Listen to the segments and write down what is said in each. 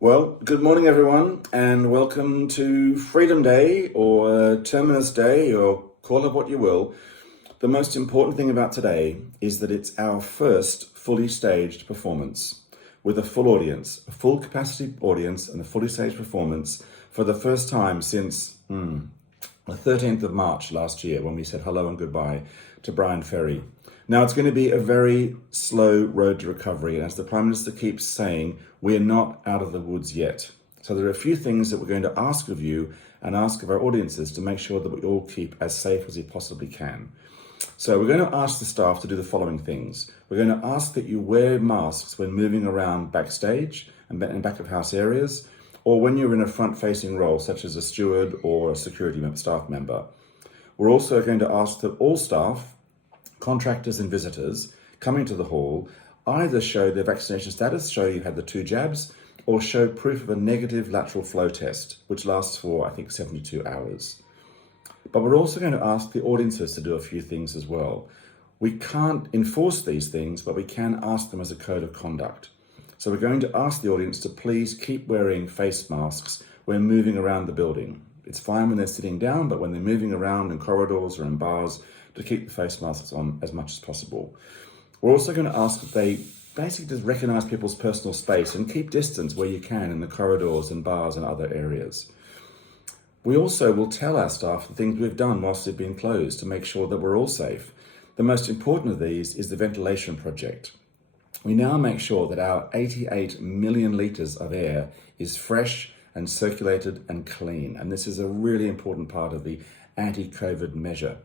Well, good morning, everyone, and welcome to Freedom Day or Terminus Day, or call it what you will. The most important thing about today is that it's our first fully staged performance with a full audience, a full capacity audience, and a fully staged performance for the first time since the 13th of March last year, when we said hello and goodbye to Brian Ferry. Now, it's going to be a very slow road to recovery, and as the Prime Minister keeps saying, we're not out of the woods yet. So there are a few things that we're going to ask of you and ask of our audiences to make sure that we all keep as safe as we possibly can. So we're going to ask the staff to do the following things. We're going to ask that you wear masks when moving around backstage and in back of house areas, or when you're in a front-facing role, such as a steward or a security staff member. We're also going to ask that all staff, contractors and visitors coming to the hall either show their vaccination status, show you had the 2 jabs, or show proof of a negative lateral flow test, which lasts for, I think, 72 hours. But we're also going to ask the audiences to do a few things as well. We can't enforce these things, but we can ask them as a code of conduct. So we're going to ask the audience to please keep wearing face masks when moving around the building. It's fine when they're sitting down, but when they're moving around in corridors or in bars, to keep the face masks on as much as possible. We're also going to ask that they basically just recognize people's personal space and keep distance where you can in the corridors and bars and other areas. We also will tell our staff the things we've done whilst they've been closed to make sure that we're all safe. The most important of these is the ventilation project. We now make sure that our 88 million litres of air is fresh and circulated and clean. And this is a really important part of the anti-COVID measure.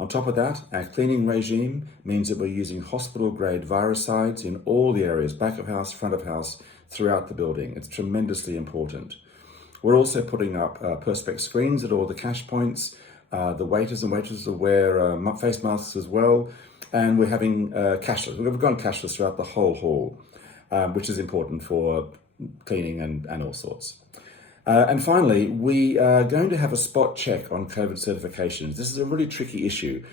On top of that, our cleaning regime means that we're using hospital-grade viricides in all the areas, back of house, front of house, throughout the building. It's tremendously important. We're also putting up Perspex screens at all the cash points. The waiters and waitresses will wear face masks as well. And we're having cashless. We've gone cashless throughout the whole hall, which is important for cleaning and all sorts. And finally, we are going to have a spot check on COVID certifications. This is a really tricky issue.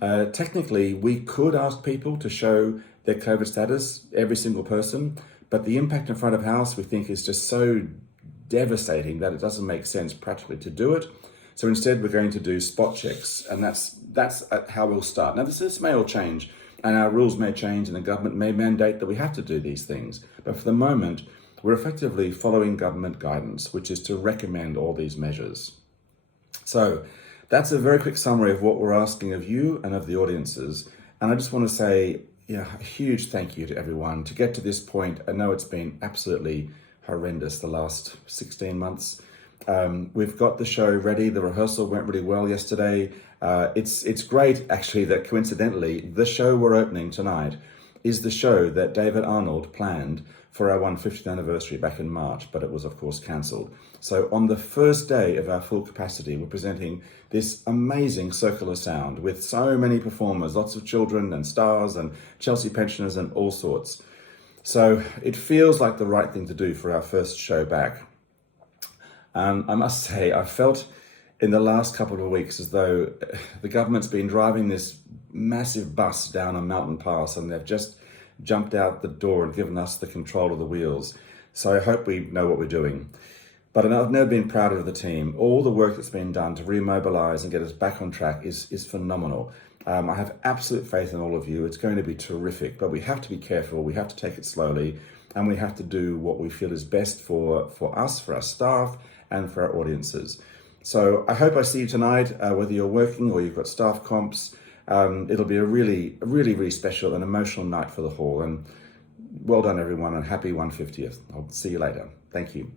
Technically, we could ask people to show their COVID status, every single person, but the impact in front of house we think is just so devastating that it doesn't make sense practically to do it. So instead, we're going to do spot checks, and that's how we'll start. Now, this may all change, and our rules may change, and the government may mandate that we have to do these things. But for the moment, we're effectively following government guidance, which is to recommend all these measures. So that's a very quick summary of what we're asking of you and of the audiences. And I just want to say, a huge thank you to everyone. To get to this point, I know it's been absolutely horrendous the last 16 months. We've got the show ready. The rehearsal went really well yesterday. It's great, actually, that coincidentally, the show we're opening tonight is the show that David Arnold planned for our 150th anniversary back in March, but it was, of course, cancelled. So on the first day of our full capacity, we're presenting this amazing circular sound with so many performers, lots of children and stars and Chelsea pensioners and all sorts. So it feels like the right thing to do for our first show back. I must say, I felt in the last couple of weeks as though the government's been driving this massive bus down a mountain pass, and they've just jumped out the door and given us the control of the wheels. So I hope we know what we're doing. But I've never been prouder of the team. All the work that's been done to remobilize and get us back on track is phenomenal. I have absolute faith in all of you. It's going to be terrific, but we have to be careful. We have to take it slowly, and we have to do what we feel is best for us, for our staff, and for our audiences. So I hope I see you tonight, whether you're working or you've got staff comps. It'll be a really special and emotional night for the hall. And well done, everyone, and happy 150th. I'll see you later. Thank you.